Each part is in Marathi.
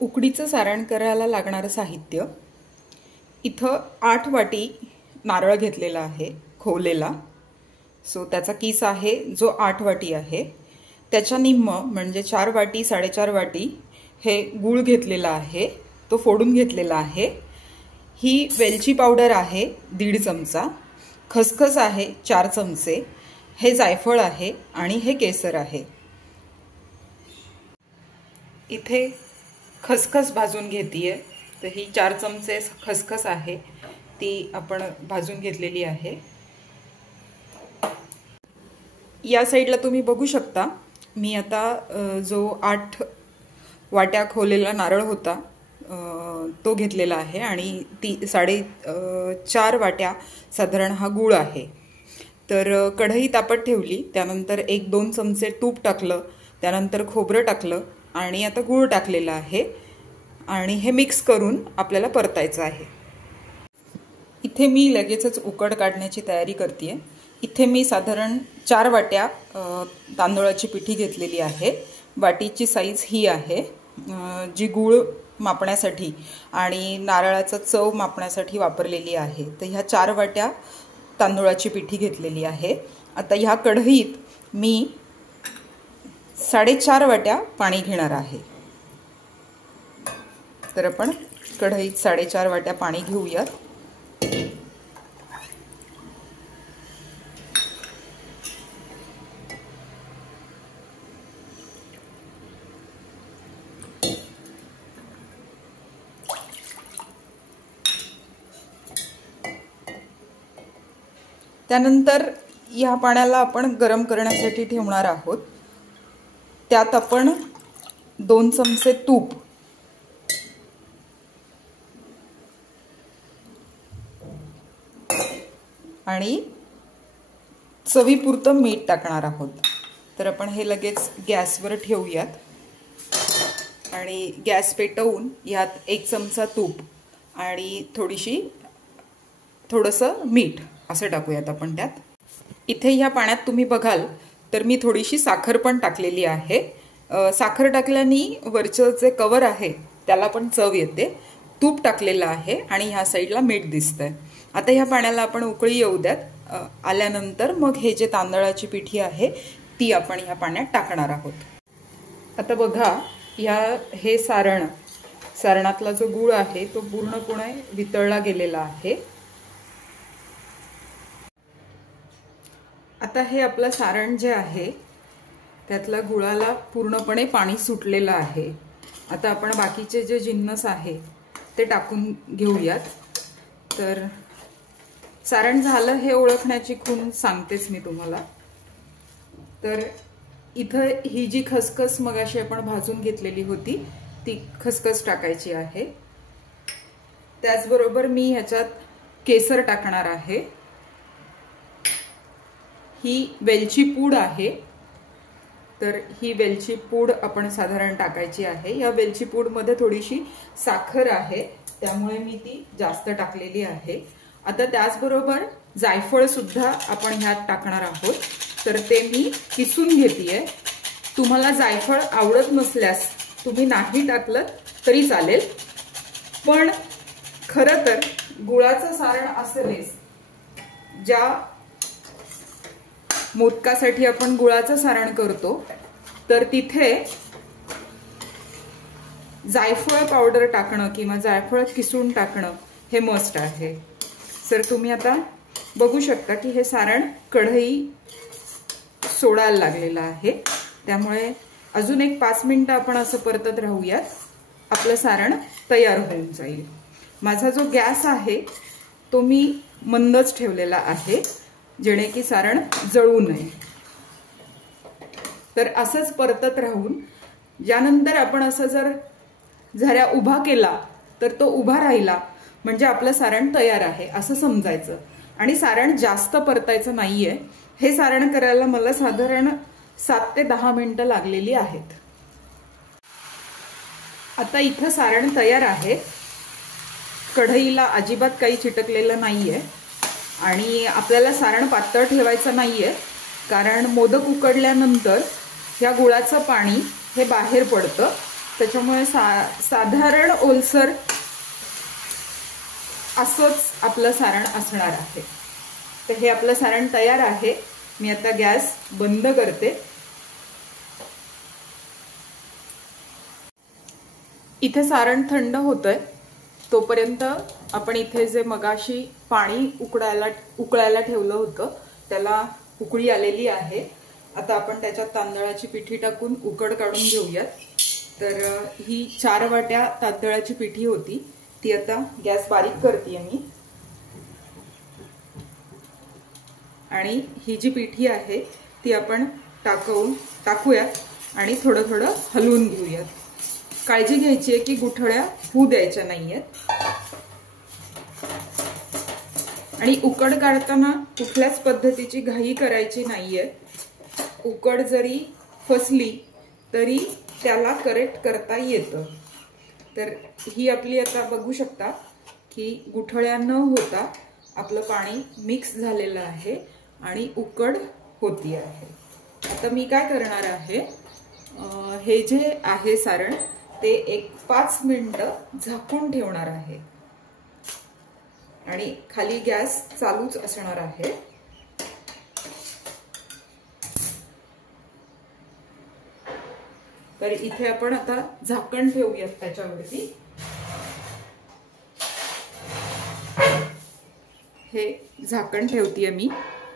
उकडीचं सारण करायला लागणारं साहित्य इथं 8 वाटी नारळ घेतलेला आहे खोवलेला. सो त्याचा किस आहे जो 8 वाटी आहे. त्याच्या निम्म म्हणजे 4 वाटी 4.5 वाटी हे गूळ घेतलेला आहे, तो फोडून घेतलेला आहे. ही वेलची पावडर आहे 1.5 चमचा, खसखस आहे 4 चमचे, हे जायफळ आहे आणि हे केसर आहे. इथे खसखस भाजून घेतीये, तर ही 4 चमचे खसखस आहे ती आपण भाजून घेतलेली आहे. या साईडला तुम्ही बघू शकता मी आता जो 8 वाट्या खोवलेला नारळ होता तो घेतलेला आहे आणि 4.5 वाट्या साधारण हा गूळ आहे. तर कढई तापत ठेवली, त्यानंतर 1-2 चमचे तूप टाकलं, त्यानंतर खोबरं टाकलं आणि आता गूळ टाकलेला आहे आणि हे मिक्स करून आपल्याला परतायचं आहे. इथे मी लगेचच उकड काढण्याची तयारी करते. इथे मी साधारण 4 वाट्या तांदूळाची पिठी घेतलेली आहे. वाटीची साईज ही आहे जी गूळ मापण्यासाठी आणि नारळाचा चव मापण्यासाठी वापरलेली आहे. तर ह्या 4 वाट्या तांदूळाची पिठी घेतलेली आहे. आता ह्या कढईत मी 4.5 वाट्या पाणी घेणार आहे. तर आपण कढईत 4.5 वाट्या पाणी घेऊयात. त्यानंतर या पाण्याला आपण गरम करण्यासाठी ठेवणार आहोत. त्यात आपण 2 चमचे तूप, आणि चवीपुरतं मीठ टाकणार आहोत. तर आपण हे लगेच गॅसवर ठेवूयात आणि गॅस पेटवून यात 1 चमचा तूप आणि थोडंसं मीठ असं टाकूयात आपण त्यात. इथे ह्या पाण्यात तुम्ही बघाल तर मी थोडीशी साखर पण टाकलेली आहे. साखर टाकल्याने वरचं जे कवर आहे त्याला पण चव येते. तूप टाकलेलं आहे आणि ह्या साईडला मीठ दिसतंय. आता ह्या पाण्याला आपण उकळी येऊ द्यात. आल्यानंतर मग हे जे तांदळाची पिठी आहे ती आपण ह्या पाण्यात टाकणार आहोत. आता बघा हे सारणातला जो गूळ आहे तो पूर्णपणे वितळला गेलेला आहे. आता हे आपलं सारण जे आहे त्यातल्या गुळाला पूर्णपणे पाणी सुटलेलं आहे. आता आपण बाकीचे जे जिन्नस आहे ते टाकून घेऊयात. तर सारण झालं हे ओळखण्याची खूण सांगतेच मी तुम्हाला. तर इथं ही जी खसखस मगाशी आपण भाजून घेतलेली होती ती खसखस टाकायची आहे. त्याचबरोबर मी ह्याच्यात केसर टाकणार आहे. ही वेलची पूड आहे, तर ही वेलची पूड आपण साधारण टाकायची आहे. या वेलची पूड मध्ये थोडीशी साखर आहे त्यामुळे मी ती जास्त टाकलेली आहे. आता त्याचबरोबर जायफळ सुद्धा आपण ह्यात टाकणार आहोत. तर ते मी किसून घेतेय. तुम्हाला जायफळ आवडत नसल्यास तुम्ही नाही टाकलं तरी चालेल, पण खरं तर गुळाचं सारण असलेच ज्या मोदकासाठी आपण गुळाचं सारण करतो तर तिथे जायफळ पावडर टाकणं किंवा जायफळ किसून टाकणं हे मस्ट आहे. सर तुम्ही आता बघू शकता की हे सारण कढई सोडायला लागलेलं आहे. त्यामुळे अजून एक 5 मिनिटं आपण असं परतत राहूयात. आपलं सारण तयार होऊन जाईल. माझा जो गॅस आहे तो मी मंदच ठेवलेला आहे जेणे की सारण जळू नये. तर असंच परतत राहून यानंतर आपण असं जर झऱ्या उभा केला तर तो उभा राहिला म्हणजे आपलं सारण तयार आहे असं समजायचं. आणि सारण जास्त परतायचं नाहीये. हे सारण करायला मला साधारण 7 ते 10 मिनिटं लागलेली आहेत. आता इथं सारण तयार आहे. कढईला अजिबात काही चिटकलेलं नाहीये आणि आपल्याला सारण पातळ ठेवायचं नाहीये, कारण मोदक उकडल्यानंतर ह्या गुळाचं पाणी हे बाहेर पडतं त्याच्यामुळे साधारण ओलसर असंच आपलं सारण असणार आहे. तर हे आपलं सारण तयार आहे. मी आता गॅस बंद करते. इथे सारण थंड होतंय तोपर्यंत आपण इथे जे मगाशी पाणी उकळायला ठेवलं होतं त्याला उकळी आलेली आहे. आता आपण त्याच्यात तांदळाची पिठी टाकून उकड काढून घेऊयात. तर ही 4 वाट्या तांदळाची पिठी होती, ती आता गॅस बारीक करते मी. आणि ही जी पिठी आहे ती आपण टाकूयात आणि थोडं थोडं हलवून घेऊयात. काळजी घ्यायची आहे की गुठळ्या होऊ द्यायच्या नाहीयेत. आणि उकड काढताना कुठल्याच पद्धतीची घाई करायची नाहीये. उकड जरी फसली तरी त्याला करेक्ट करता येतं. तर ही आपली आता बघू शकता की गुठळ्या न होता आपलं पाणी मिक्स झालेलं आहे आणि उकड होती आहे. आता मी काय करणार आहे, हे जे आहे सारण ते एक 5 मिनिटं झाकून ठेवणार आहे आणि खाली गॅस चालूच असणार आहे. तर इथे आपण आता झाकण ठेवूयात त्याच्यावरती. हे झाकण ठेवतेय मी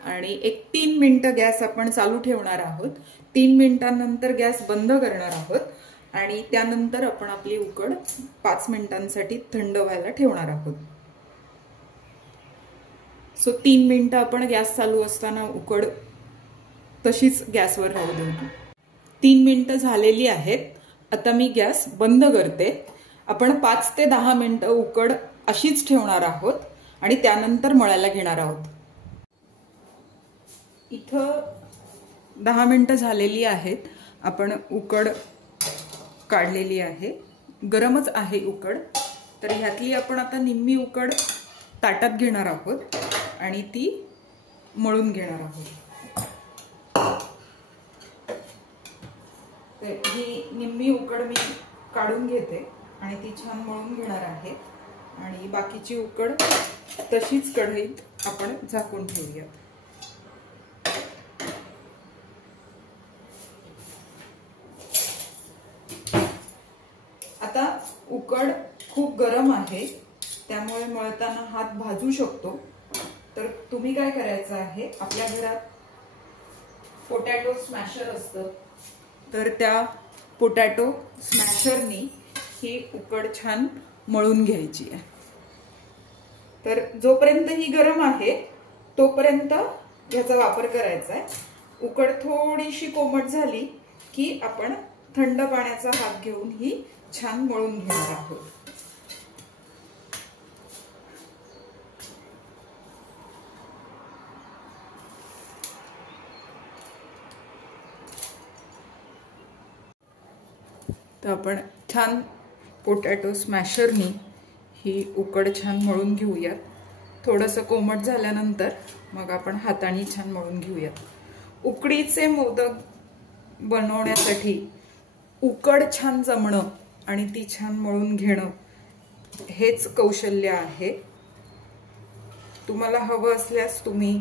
आणि एक 3 मिनिटं गॅस आपण चालू ठेवणार आहोत. 3 मिनिटांनंतर गॅस बंद करणार आहोत आणि त्यानंतर आपण आपली उकड 5 मिनिटांसाठी थंड व्हायला ठेवणार आहोत. सो 3 मिनिटं आपण गॅस चालू असताना उकड तशीच गॅसवर राहू देऊ. 3 मिनिटं झालेली आहेत. आता मी गॅस बंद करते. आपण 5 ते 10 मिनिटं उकड अशीच ठेवणार आहोत आणि त्यानंतर मळायला घेणार आहोत. इथं 10 मिनिटं झालेली आहेत. आपण उकड काढलेली आहे. गरमच आहे उकड. तर ह्यातली आपण आता निम्मी उकड ताटात घेणार आहोत आणि ती मळून घेणार आहोत. ही निम्मी उकड मी काढून घेते आणि ती छान मळून घेणार आहे आणि बाकीची उकड तशीच कढईत आपण झाकून ठेवूया. आता उकड खूप गरम आहे त्यामुळे मळताना हात भाजू शकतो. तर तुम्ही काय करायचं आहे, आपल्या घरात पोटॅटो स्मॅशर असतं तर त्या पोटॅटो स्मॅशरनी ही उकड छान मळून घ्यायची आहे. तर जोपर्यंत ही गरम आहे तोपर्यंत ह्याचा वापर करायचा आहे. उकड थोडीशी कोमट झाली की आपण थंड पाण्याचा हात घेऊन ही छान मळून घेणार आहोत. तर आपण छान पोटॅटो स्मॅशरनी ही उकड छान मळून घेऊयात. थोडंसं कोमट झाल्यानंतर मग आपण हाताने छान मळून घेऊयात. उकडीचे मोदक बनवण्यासाठी उकड छान जमणं आणि ती छान मळून घेणं हेच कौशल्य आहे. तुम्हाला हवं असल्यास तुम्ही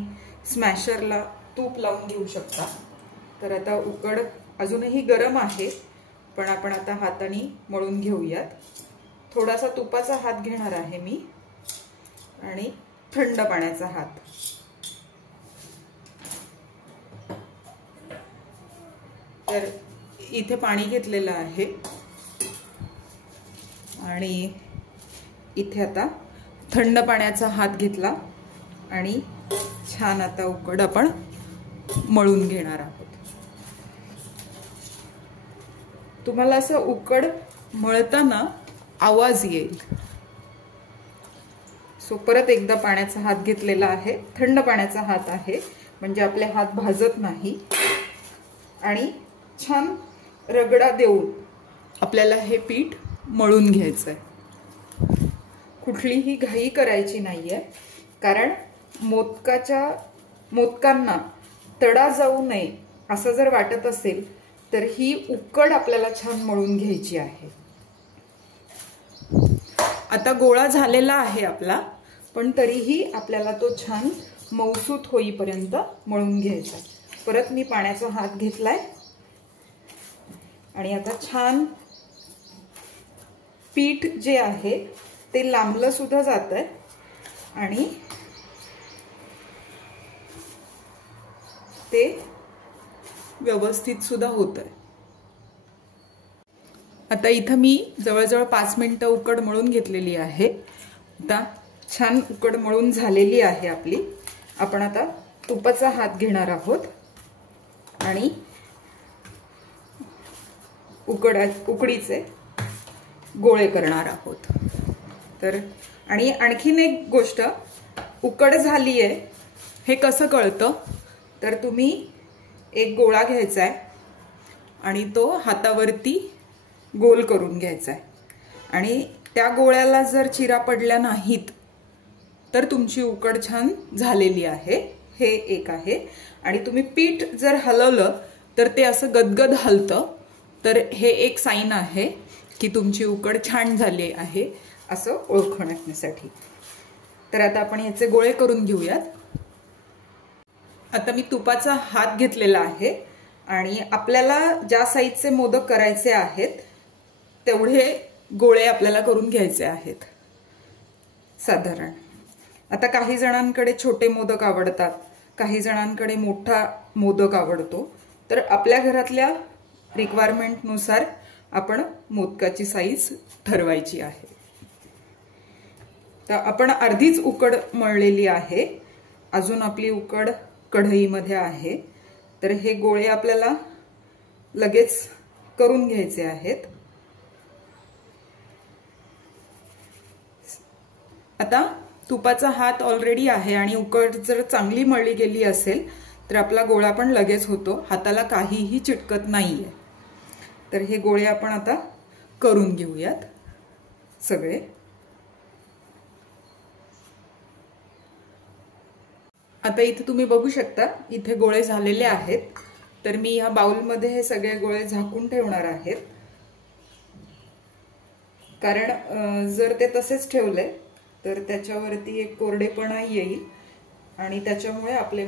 स्मॅशरला तूप लावून घेऊ शकता. तर आता उकड अजूनही गरम आहे पण आपण आता हाताने मळून घेऊयात. थोडासा तुपाचा हात घेणार आहे मी आणि थंड पाण्याचा हात. तर इथे पाणी घेतलेलं आहे आणि इथे आता थंड पाण्याचा हात घेतला आणि छान आता उकड आपण मळून घेणार आहोत. तुम्हाला असं उकड मळताना आवाज येईल. सो परत एकदा पाण्याचा हात घेतलेला आहे. थंड पाण्याचा हात आहे म्हणजे आपले हात भाजत नाही. आणि छान रगडा देऊन आपल्याला हे पीठ मळून घ्यायचं आहे. कुठलीही घाई करायची नाहीये कारण मोदकांना तडा जाऊ नये असं जर वाटत असेल तर ही उकड आपल्याला छान मळून घ्यायची आहे। आता गोळा झालेला आहे आपला, पण तरीही आपल्याला तो छान मऊसूत होईपर्यंत मळून घ्यायचा। परत मी पाण्याचा हात घेतलाय आणि आता छान पीठ जे आहे ते लांबलं सुद्धा जातंय आणि ते व्यवस्थित सुद्धा होतंय। आता इथं मी जवळजवळ 5 मिनिटं उकड मळून घेतलेली आहे। आता छान उकड मळून झालेली आहे आपली। आपण आता तुपाचा हात घेणार आहोत आणि उकडीचे गोळे करणार आहोत। तर आणि आणखीन एक गोष्ट, उकड झाली आहे हे कसं कळतं, तर तुम्ही एक गोळा घ्यायचा आहे आणि तो हातावरती गोल करून घ्यायचा आहे आणि त्या गोळ्याला जर चिरा पडल्या नाहीत तर तुमची उकड छान झालेली आहे, हे एक आहे। आणि तुम्ही पीठ जर हलवलं तर ते असं गदगद हलतं, तर हे एक साइन आहे की तुमची उकड छान झाली आहे असं ओळखण्यासाठी। तर आता आपण याचे गोळे करून घेऊयात। आता मी तुपाचा हात घेतलेला आहे आणि आपल्याला ज्या साईजचे मोदक करायचे आहेत तेवढे गोळे आपल्याला करून घ्यायचे आहेत साधारण। आता काही जणांकडे छोटे मोदक आवडतात, काही जणांकडे मोठा मोदक आवडतो, तर आपल्या घरातल्या रिक्वायरमेंट नुसार आपण मोदकाची साईज ठरवायची आहे। तर आपण अर्धीच उकड मळलेली आहे, अजून आपली उकड कढईमध्ये आहे। तर हे गोळे आपल्याला लगेच करून घ्यायचे आहेत। आता तुपाचा हात ऑलरेडी आहे आणि उकड जर चांगली मळली गेली असेल तर आपला गोळा पण लगेच होतो, हाताला काहीही चिटकत नाहीये। तर हे गोळे आपण आता करून घेऊयात सगळे। आता इथे तुम्ही बघू शकता, इथे गोळे झालेले आहेत। तर मी ह्या बाउलमध्ये हे सगळे गोळे झाकून ठेवणार आहेत, कारण जर ते तसेच ठेवले तर त्याच्यावरती एक कोरडेपणा येईल आणि त्याच्यामुळे आपले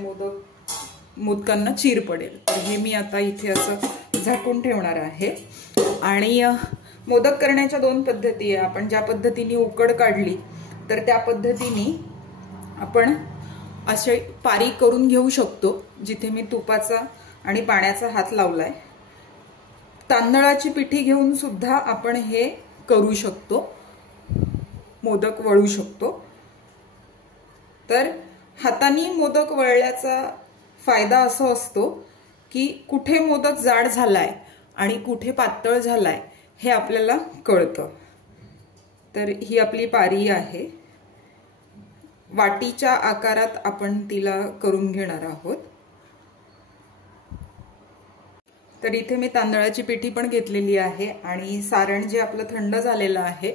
मोदकांना चीर पडेल। तर हे मी आता इथे असं झाकून ठेवणार आहे। आणि मोदक करण्याच्या 2 पद्धती आहे। आपण ज्या पद्धतीने उकड काढली तर त्या पद्धतीने आपण असे पारी करून घेऊ शकतो, जिथे मी तुपाचा आणि पाण्याचा हात लावलाय। तांदळाची पिठी घेऊन सुद्धा आपण हे करू शकतो, मोदक वळू शकतो। तर हाताने मोदक वळल्याचा फायदा असा असतो की कुठे मोदक जाड झालाय आणि कुठे पातळ झालाय हे आपल्याला कळतं। तर ही आपली पारी आहे, वाटीच्या आकारात आपण तिला करून घेणार आहोत। तर इथे मी तांदळाची पिठी पण घेतलेली आहे आणि सारण जे आपलं थंड झालेलं आहे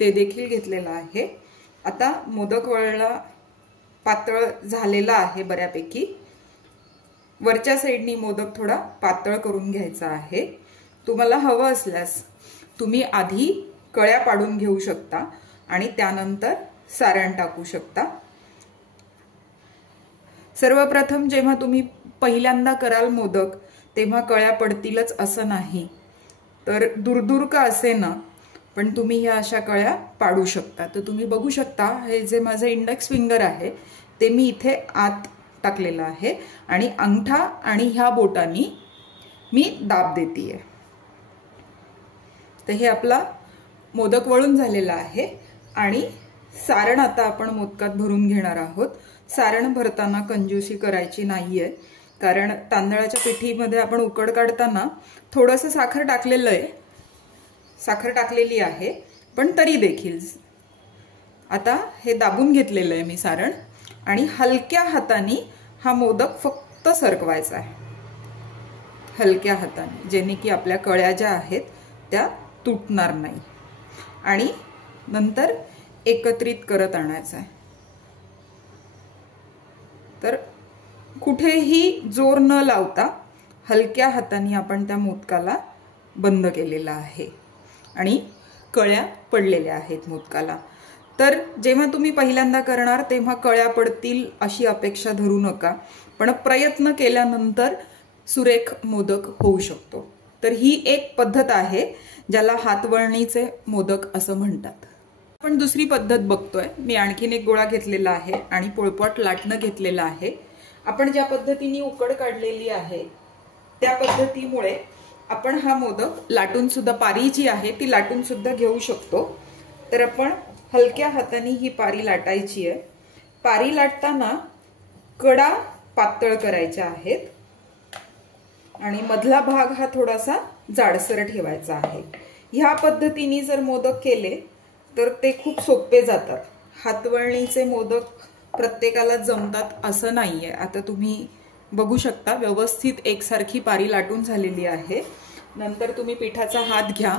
ते देखील घेतलेलं आहे। आता मोदक वळला पातळ झालेला आहे बऱ्यापैकी। वरच्या साईडनी मोदक थोडा पातळ करून घ्यायचा आहे। तुम्हाला हवं असल्यास तुम्ही आधी कळ्या पाडून घेऊ शकता आणि त्यानंतर सारण टाकू शकता। सर्वप्रथम जेव्हा तुम्ही पहिल्यांदा कराल मोदक तेव्हा कळ्या पडतीलच असं नाही, तर दूर का असेना पण तुम्ही ह्या अशा कळ्या पाडू शकता। तर तुम्ही बघू शकता, हे जे माझं इंडेक्स फिंगर आहे ते मी इथे आत टाकलेलं आहे आणि अंगठा आणि ह्या बोटानी मी दाब देतीये। तर हे आपला मोदक वळून झालेला आहे आणि सारण आता आपण मोदकात भरून घेणार आहोत। सारण भरताना कंजूसी करायची नाहीये, कारण तांदळाच्या पिठीमध्ये आपण उकड काढताना थोडंसं साखर टाकलेलं आहे, साखर टाकलेली आहे, पण तरी देखील आता हे दाबून घेतलेलं आहे मी सारण आणि हलक्या हाताने हा मोदक फक्त सरकवायचा आहे, हलक्या हाताने, जेणे की आपल्या कळ्या ज्या आहेत त्या तुटणार नाही आणि नंतर एकत्रित करत आणायचं आहे। तर कुठेही जोर न लावता हलक्या हाताने आपण त्या मोदकाला बंद केलेला आहे आणि कळ्या पडलेल्या आहेत मोदकाला। तर जेव्हा तुम्ही पहिल्यांदा करणार तेव्हा कळ्या पडतील अशी अपेक्षा धरू नका, पण प्रयत्न केल्यानंतर सुरेख मोदक होऊ शकतो। तर ही एक पद्धत आहे ज्याला हातवळणीचे मोदक असं म्हणतात। आपण दुसरी पद्धत बघतोय। मी आणखीन एक गोळा घेतलेला आहे आणि पोळपाट लाटणं घेतलेलं आहे। आपण ज्या पद्धतीने उकड काढलेली आहे त्या पद्धतीमुळे आपण हा मोदक लाटून सुद्धा, पारी जी आहे ती लाटून सुद्धा घेऊ शकतो। तर आपण हलक्या हाताने ही पारी लाटायची आहे। पारी लाटताना कडा पातळ करायच्या आहेत आणि मधला भाग हा थोडासा जाडसर ठेवायचा आहे। ह्या पद्धतीने जर मोदक केले तर ते खूप सोपे जातात। हातवळणीचे मोदक प्रत्येकाला जमतात असं नाहीये। आता तुम्ही बघू शकता व्यवस्थित एकसारखी पारी लाटून झालेली आहे। नंतर तुम्ही पिठाचा हात घ्या,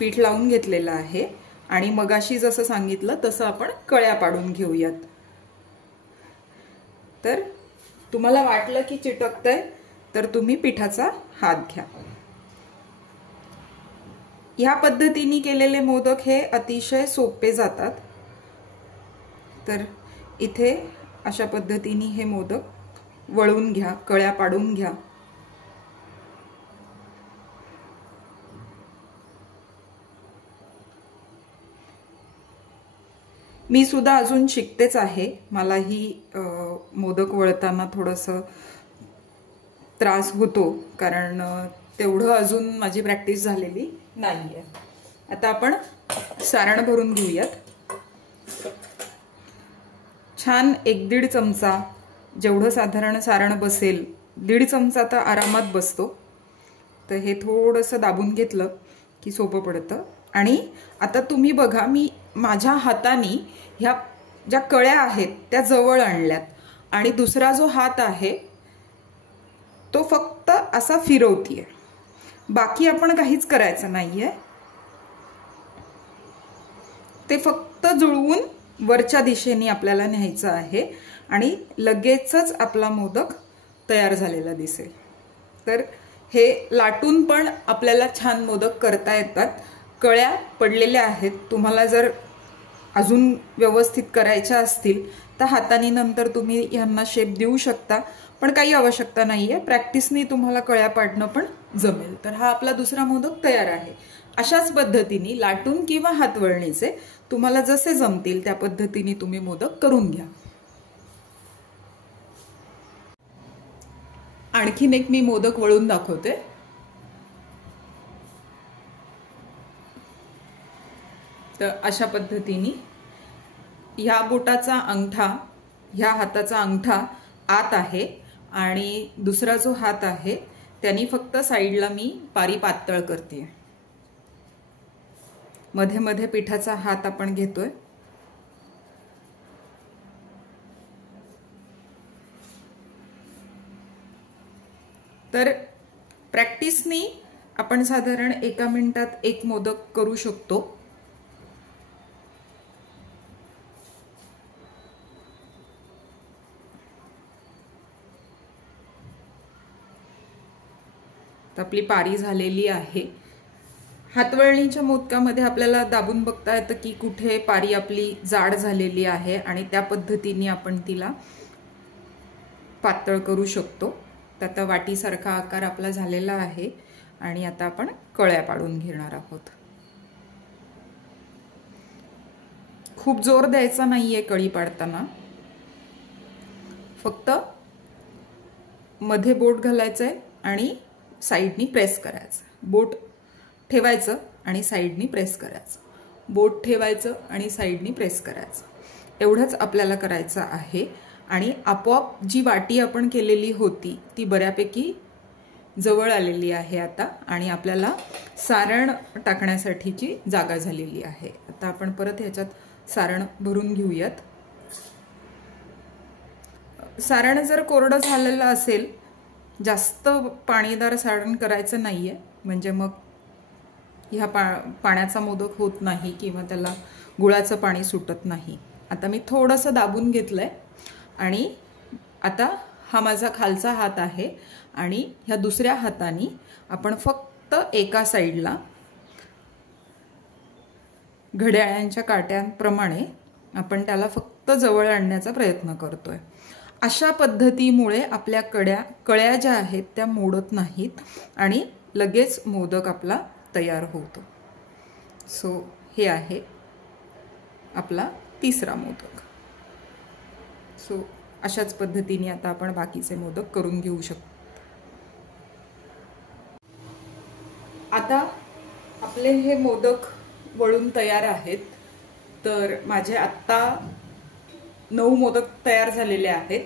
पीठ लावून घेतलेलं आहे आणि मगाशी जसं सांगितलं तसं आपण कळ्या पाडून घेऊयात। तर तुम्हाला वाटलं की चिटकतंय तर तुम्ही पिठाचा हात घ्या। ह्या पद्धतीने केलेले मोदक हे अतिशय सोपे जातात। तर इथे अशा पद्धतीने हे मोदक वळून घ्या, कळ्या पाडून घ्या। मी सुद्धा अजून शिकतेच आहे। मलाही मोदक वळताना थोडंसं त्रास होतो, कारण तेवढं अजून माझी प्रॅक्टिस झालेली नाहीये। आता आपण सारण भरून घेऊयात। छान 1-1.5 चमचा, जेवढं साधारण सारण बसेल 1.5 चमचा तर आरामात बसतो। तर हे थोडंसं दाबून घेतलं की सोपं पडतं। आणि आता तुम्ही बघा, मी माझ्या हाताने ह्या ज्या कळ्या आहेत त्या जवळ आणल्यात आणि दुसरा जो हात आहे तो फक्त असा फिरवतीये। बाकी आपण काहीच करायचं नाहीये। ते फक्त जुळवून वरच्या दिशेने आपल्याला न्यायचं आहे आणि लगेचच आपला मोदक तयार झालेला दिसेल। तर हे लाटून पण आपल्याला छान मोदक करता येतात। कळ्या पडलेल्या आहेत, तुम्हाला जर अजून व्यवस्थित करायच्या असतील तर हाताने नंतर तुम्ही यांना शेप देऊ शकता, पण काही आवश्यकता नाहीये। प्रॅक्टिसने तुम्हाला कळ्या पाडणं पण जमेल। तर हा आपला दुसरा मोदक तयार आहे। अशाच पद्धतीने लाटून किंवा हातवळणीचे तुम्हाला जसे जमतील त्या पद्धतीने तुम्ही मोदक करून घ्या। आणखीन एक मी मोदक वळून दाखवते। तर अशा पद्धतीने ह्या बोटाचा अंगठा, ह्या हाताचा अंगठा आत आहे आणि दुसरा जो हात आहे त्यांनी फक्त साईडला मी पारी पातळ करते। मध्ये मध्ये पिठाचा हात आपण घेतोय। तर प्रॅक्टिसनी आपण साधारण 1 मिनिटात एक मोदक करू शकतो। तर आपली पारी झालेली आहे। हातवळणीच्या मोदकामध्ये आपल्याला दाबून बघता येतं की कुठे पारी आपली जाड झालेली आहे आणि त्या पद्धतीने आपण तिला पातळ करू शकतो। तर आता वाटीसारखा आकार आपला झालेला आहे आणि आता आपण कळ्या पाडून घेणार आहोत। खूप जोर द्यायचा नाहीये कळी पाडताना, फक्त मध्ये बोट घालायचंय आणि साइडनी प्रेस करायचं। बोट ठेवायचं आणि साइडनी प्रेस करायचं, बोट ठेवायचं आणि साइडनी प्रेस करायचं। एवढंच आपल्याला करायचं आहे आणि आपोआप जी वाटी आपण केलेली होती ती बऱ्यापैकी जवळ आलेली आहे आता आणि आपल्याला सारण टाकण्यासाठीची जागा झालेली आहे। आता आपण परत ह्याच्यात सारण भरून घेऊयात। सारण जर कोरडं झालेलं असेल, जास्त पाणीदार सारण करायचं नाहीये, म्हणजे मग ह्या पाण्याचा मोदक होत नाही किंवा त्याला गुळाचं पाणी सुटत नाही। आता मी थोडंसं दाबून घेतलंय आणि आता हा माझा खालचा हात आहे आणि ह्या दुसऱ्या हाताने आपण फक्त एका साईडला घड्याळांच्या काट्यांप्रमाणे आपण त्याला फक्त जवळ आणण्याचा प्रयत्न करतोय। अशा पद्धतीमुळे आपल्या कळ्या ज्या आहेत त्या मोडत नाहीत आणि लगेच मोदक आपला तयार होतो। सो हे आहे आपला तिसरा मोदक। सो अशाच पद्धतीने आता आपण बाकीचे मोदक करून घेऊ शकतो। आता आपले हे मोदक वळून तयार आहेत। तर माझे आत्ता 9 मोदक तयार झालेले आहेत।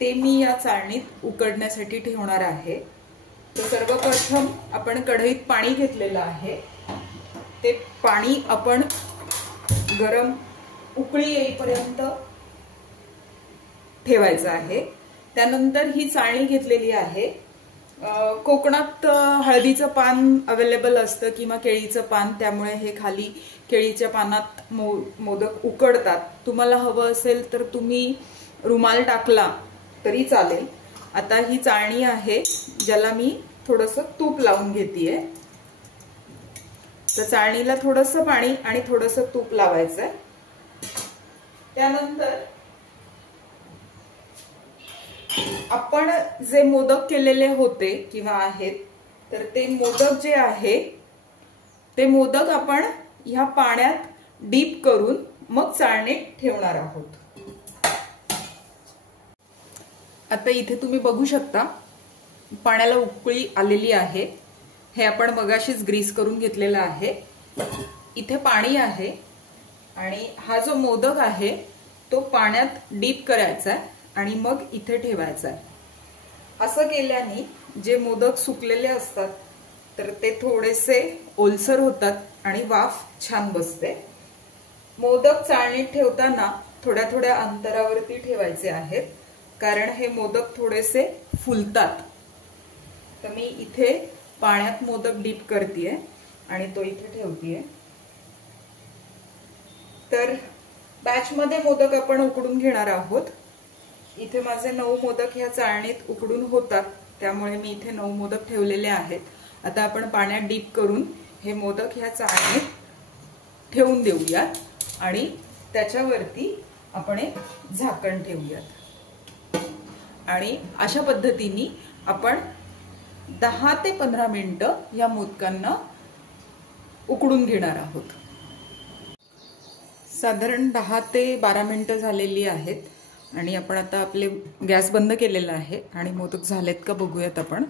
ते मी या चाळणीत उकडण्यासाठी ठेवणार आहे। तर सर्वप्रथम आपण कढईत पाणी घेतलेलं आहे। ते पाणी आपण गरम उकळी येईपर्यंत ठेवायचं आहे। त्यानंतर ही चाळणी घेतलेली आहे। कोकणात हळदीचं पान अवेलेबल असतं किंवा केळीचं पान, त्यामुळे हे खाली केळीच्या पानात मोदक उकडतात। तुम्हाला हवं असेल तर तुम्ही रुमाल टाकला तरी चालेल। आता ही चाळणी आहे ज्याला मी थोडंसं तूप लावून घेतेय। तर चाळणीला थोडंसं पाणी आणि थोडंसं तूप लावायचंय। त्यानंतर आपण जे मोदक केलेले होते किंवा आहेत, तर ते मोदक जे आहे ते मोदक आपण ह्या पाण्यात डीप करून मग चाळणीत ठेवणार आहोत। आता इथे तुम्ही बघू शकता पाण्याला उकळी आलेली आहे। हे आपण मगाशीच ग्रीस करून घेतलेला आहे। इथे पाणी आहे आणि हा जो मोदक आहे तो पाण्यात डीप करायचा आहे आणि मग इथे ठेवायचा आहे। असं केल्याने जे मोदक सुकलेले असतात तर ते थोडेसे ओलसर होतात आणि वाफ छान बसते। मोदक चाळणीत ठेवताना थोड्या थोड्या अंतरावरती ठेवायचे आहेत, कारण हे मोदक थोडेसे फुलतात। तर मी इथे पाण्यात मोदक डीप करतेय आणि तो इथे ठेवतेय। तर बॅच मध्ये मोदक आपण उकडून घेणार आहोत। इथे माझे 9 मोदक ह्या चाळणीत उकडून होतात, त्यामुळे मी इथे 9 मोदक ठेवलेले आहेत। आता आपण पाण्यात डीप करून हे मोदक ह्या चाळणीत ठेवून देऊयात आणि त्याच्यावरती आपण एक झाकण ठेवूयात आणि अशा पद्धतीने आपण 10 ते 15 मिनिटं या मोदकांना उकडून घेणार आहोत। साधारण 10 ते 12 मिनिटं झालेली आहेत आणि आपण आता आपले गॅस बंद केलेला आहे आणि मोदक झालेत का बघूयात आपण।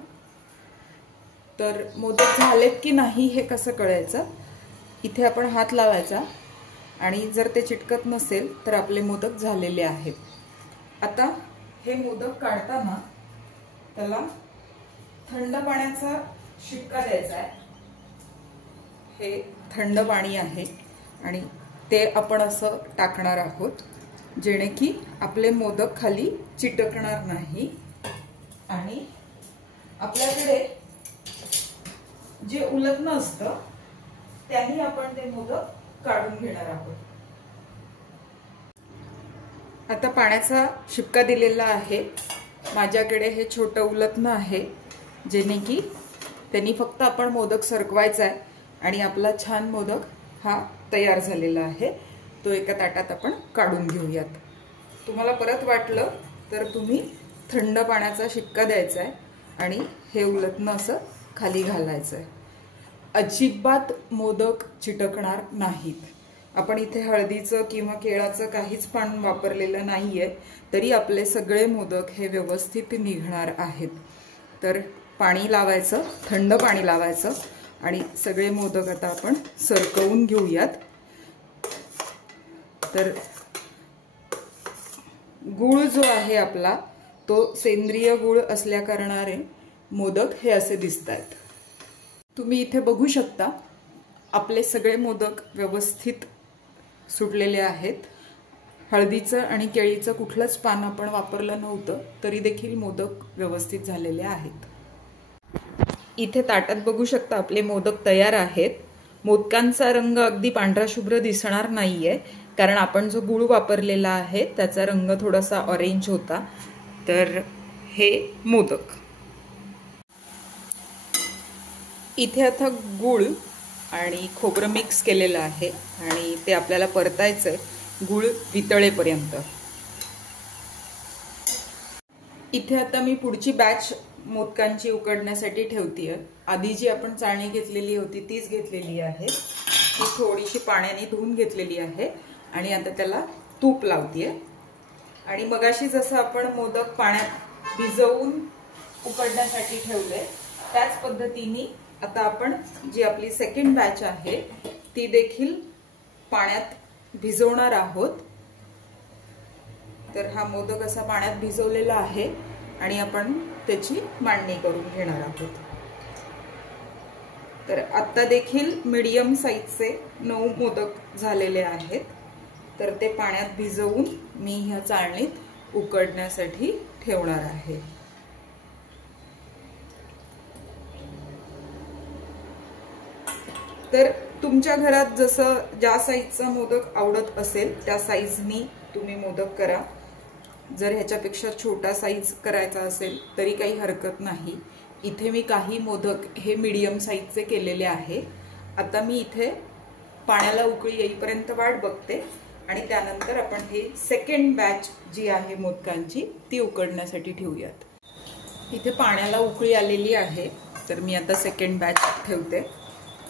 तर मोदक झालेत की नाही हे कसं कळायचं, इथे आपण हात लावायचा आणि जर ते चिटकत नसेल तर आपले मोदक झालेले आहेत। आता हे मोदक काढताना त्याला थंड पाण्याचा शिपका द्यायचा आहे। हे थंड पाणी आहे आणि ते आपण असं टाकणार आहोत जेणे की आपले मोदक खाली चिटकणार नाही आणि आपल्याकडे जे उलटणं असतं त्याने आपण ते मोदक काढून घेणार आहोत। आता पाण्याचा शिपका दिलेला आहे। माझ्याकडे हे छोटं उलटणं आहे जेणे की त्यांनी फक्त आपण मोदक सरकवायचा आहे आणि आपला छान मोदक हा तयार झालेला आहे। तो एका ताटात आपण काढून घेऊयात। तुम्हाला परत वाटलं तर तुम्ही थंड पाण्याचा शिपका द्यायचा आहे आणि हे उलटणं असं खाली घालायचं आहे। अजिबात मोदक चिटकणार नाहीत। आपण इथे हळदीचं किंवा केळाचं काहीच पान वापरलेलं नाहीये, तरी आपले सगळे मोदक हे व्यवस्थित निघणार आहेत। तर पाणी लावायचं, थंड पाणी लावायचं आणि सगळे मोदक आता आपण सरकवून घेऊयात। तर गूळ जो आहे आपला तो सेंद्रिय गूळ असल्या कारणाने मोदक हे असे दिसतात। तुम्ही इथे बघू शकता आपले सगळे मोदक व्यवस्थित सुटलेले आहेत। हळदीचं आणि केळीचं कुठलंच पान आपण वापरलं नव्हतं तरी देखील मोदक व्यवस्थित झालेले आहेत। इथे ताटात बघू शकता आपले मोदक तयार आहेत। मोदकांचा रंग अगदी पांढरा शुभ्र दिसणार नाहीये, कारण आपण जो गूळ वापरलेला आहे त्याचा रंग थोडासा ऑरेंज होता। तर हे मोदक इथे आता गूळ आणि खोबरं मिक्स केलेलं आहे आणि ते आपल्याला परतायचं आहे गूळ वितळेपर्यंत. इथे आता मी पुढची बॅच मोदकांची उकडण्यासाठी ठेवतीये. आधी जी आपण चाळणी घेतलेली होती तीच घेतलेली आहे. ती थोडीशी पाण्याने धुवून घेतलेली आहे आणि आता त्याला तूप लावतीये. आणि मगाशी जसं आपण मोदक पाण्यात भिजवून उकडण्यासाठी ठेवले त्याच पद्धतीने आता आपण जी आपली सेकंड बॅच आहे ती देखील पाण्यात भिजवणार आहोत. तर हा मोदक असा पाण्यात भिजवलेला आहे आणि आपण त्याची मांडणी करून घेणार आहोत. तर आता देखील मीडियम साईजचे 9 मोदक झालेले आहेत. तर ते पाण्यात भिजवून मी ह्या चाळणीत उकडण्यासाठी ठेवणार आहे. तर तुमच्या घरात जसं ज्या साईजचा मोदक आवडत असेल त्या साईजनी तुम्ही मोदक करा. जर ह्याच्यापेक्षा छोटा साईज करायचा असेल तरी काही हरकत नाही. इथे मी काही मोदक हे मीडियम साईजचे केलेले आहे. आता मी इथे पाण्याला उकळी येईपर्यंत वाट बघते आणि त्यानंतर आपण हे सेकंड बॅच जी आहे मोदकांची ती उकडण्यासाठी ठेवूयात. इथे पाण्याला उकळी आलेली आहे. तर मी आता सेकंड बॅच ठेवते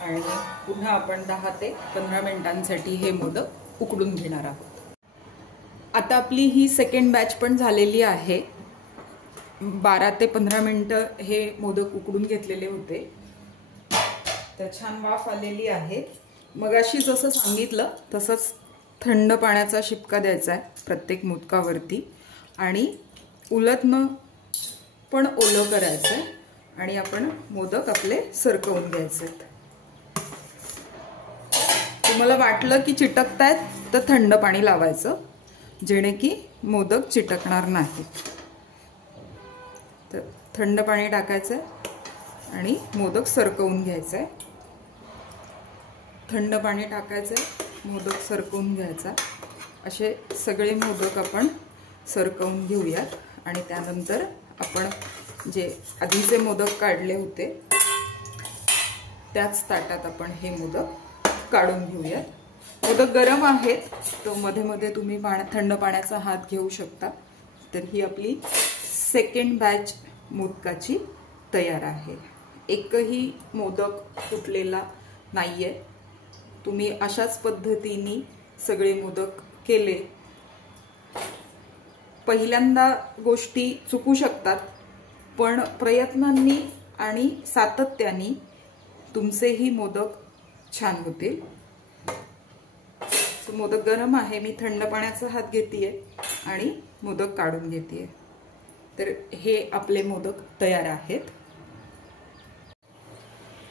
आणि पुन्हा आपण 10 ते 15 मिनिटांसाठी हे मोदक उकडून घेणार आहोत. आता आपली ही सेकंड बॅच पण झालेली आहे. 12 ते 15 मिनिटं हे मोदक उकडून घेतलेले होते. तर छान वाफ आलेली आहे. मगाशी जसं सांगितलं तसंच थंड पाण्याचा शिपका द्यायचा आहे प्रत्येक मोदकावरती आणि उलटनं पण ओलं करायचं आहे आणि आपण मोदक आपले सरकवून घ्यायचे आहेत. तुम्हाला वाटलं की चिटकतायत तर थंड पाणी लावायचं जेणे की मोदक चिटकणार नाही. तर थंड पाणी टाकायचं आणि मोदक सरकवून घ्यायचं. थंड पाणी टाकायचं, मोदक सरकवून घ्यायचा. असे सगळे मोदक आपण सरकवून घेऊयात आणि त्यानंतर आपण जे आधीचे मोदक काढले होते त्याच ताटात आपण हे मोदक काढून घेऊयात. मोदक गरम आहेत तो मध्ये मध्ये तुम्ही थंड पाण्याचा हात घेऊ शकता. तर ही आपली सेकंड बॅच मोदकाची तयार आहे. एकही मोदक फुटलेला नाहीये. तुम्ही अशाच पद्धतीने सगळे मोदक केले. पहिल्यांदा गोष्टी चुकू शकतात पण प्रयत्नांनी आणि सातत्याने तुमचेही मोदक छान होतील. मोदक गरम आहे. मी थंड पाण्याचा हात घेतेय आणि मोदक काढून घेतेय. तर हे आपले मोदक तयार आहेत.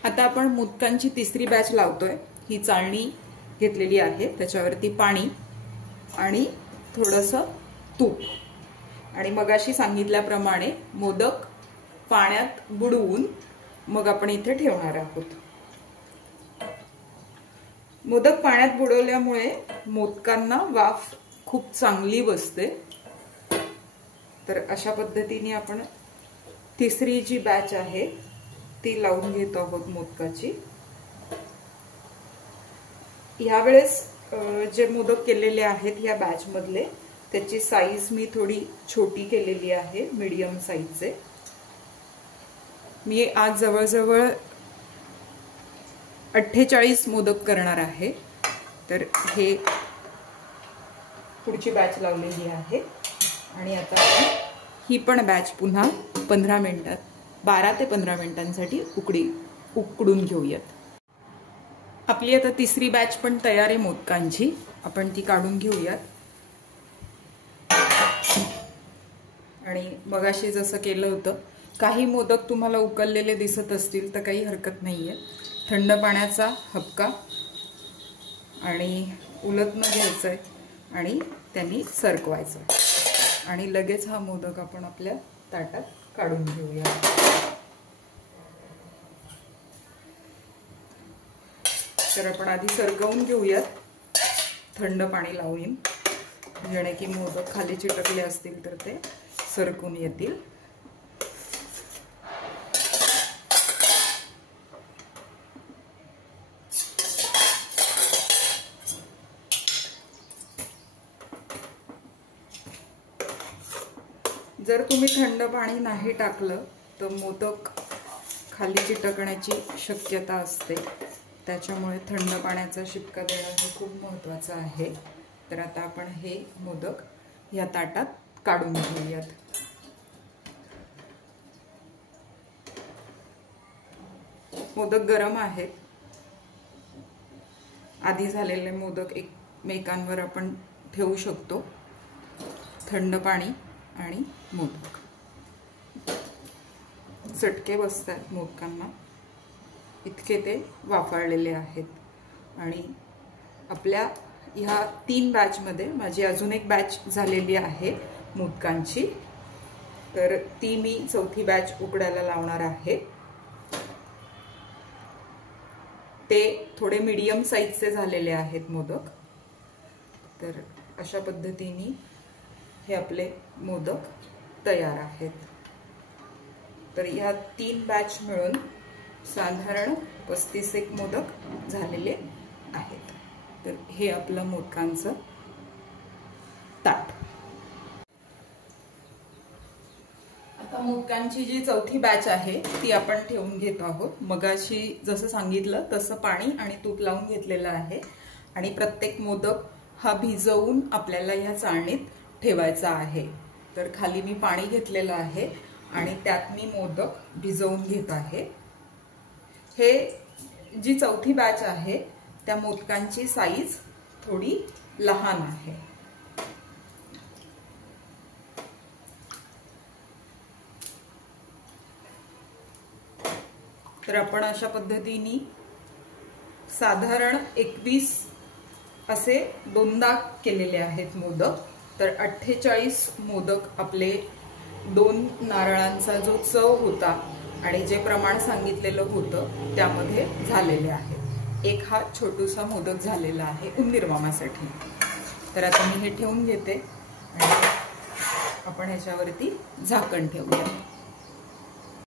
आता आपण मोदकांची तिसरी बॅच लावतोय. ही चाळणी घेतलेली आहे त्याच्यावरती पाणी आणि थोडंसं तूप आणि मगाशी सांगितल्याप्रमाणे मोदक पाण्यात बुडवून मग आपण इथे ठेवणार आहोत. मोदक पाण्यात बुडवल्यामुळे मोदकांना वाफ खूप चांगली बसते. तर अशा पद्धतीने आपण तिसरी जी बॅच आहे ती लावून घेत आहोत मोदकाची. यावेळेस जे मोदक केलेले आहेत या बॅच मधले त्याची साईज मी थोडी छोटी केलेली आहे, मीडियम साईजचे. मी आज जवळजवळ 48 मोदक करणार आहे. तर हे पुढची बॅच लावलेली आहे आणि आता ही पण बॅच पुन्हा 15 मिनिटात 12 ते 15 मिनिटांसाठी उकडून घेऊयात. आपली आता तिसरी बॅच पण तयार आहे मोदकांची. आपण ती काढून घेऊयात आणि मगाशी जसं केलं होतं. काही मोदक तुम्हाला उकळलेले दिसत असतील तर काही हरकत नाहीये. थंड पाण्याचा हबका आणि उलटणं घ्यायचंय आणि त्यांनी सरकवायचं आणि लगेच हा मोदक आपण आपल्या ताटात काढून घेऊया. तर आपण आधी सरकवून घेऊयात थंड पाणी लावून जेणे की मोदक खाली चिटकले असतील तर ते सरकून येतील. जर तुम्ही थंड पाणी नाही टाकलं तर मोदक खाली चिटकण्याची शक्यता असते, त्याच्यामुळे थंड पाण्याचा शिपका देणं हे खूप महत्त्वाचं आहे. तर आता आपण हे मोदक या ताटात काढून घेऊयात. मोदक गरम आहेत. आधी झालेले मोदक एकमेकांवर आपण ठेवू शकतो. थंड पाणी आणि मोदक चटके बसतात मोदकांना, इतके ते वाफाळलेले आहेत. आणि आपल्या ह्या 3 बॅचमध्ये माझी अजून एक बॅच झालेली आहे मोदकांची, तर ती मी चौथी बॅच उकडायला लावणार आहे. ते थोडे मीडियम साईजचे झालेले आहेत मोदक. तर अशा पद्धतीने हे आपले मोदक तयार आहेत. तर ह्या 3 बॅच मिळून साधारण 35 मोदक झालेले आहेत. तर हे आपलं मोदकांचं ताट. आता मोदकांची जी चौथी बॅच आहे ती आपण ठेवून घेत आहोत. मगाशी जसं सांगितलं तसं पाणी आणि तूप लावून घेतलेलं आहे. आणि प्रत्येक मोदक हा भिजवून आपल्याला ह्या चाळणीत ठेवायचा आहे. तर खाली मी पाणी घेतलेलं आहे आणि त्यात मी मोदक भिजवून घेत आहे. हे जी चौथी बॅच आहे त्या मोदकांची साईज थोडी लहान आहे. तर आपण अशा पद्धतीने साधारण 21 असे 2दा केलेले आहेत मोदक. तर 48 मोदक आपले 2 नारळांचा जो चव होता आणि जे प्रमाण सांगितलेलं होतं त्यामध्ये झालेले आहेत. एक हा छोटूसा मोदक झालेला आहे उंदीर मामासाठी. तर आता मी हे ठेवून घेते आणि आपण ह्याच्यावरती झाकण ठेवूया.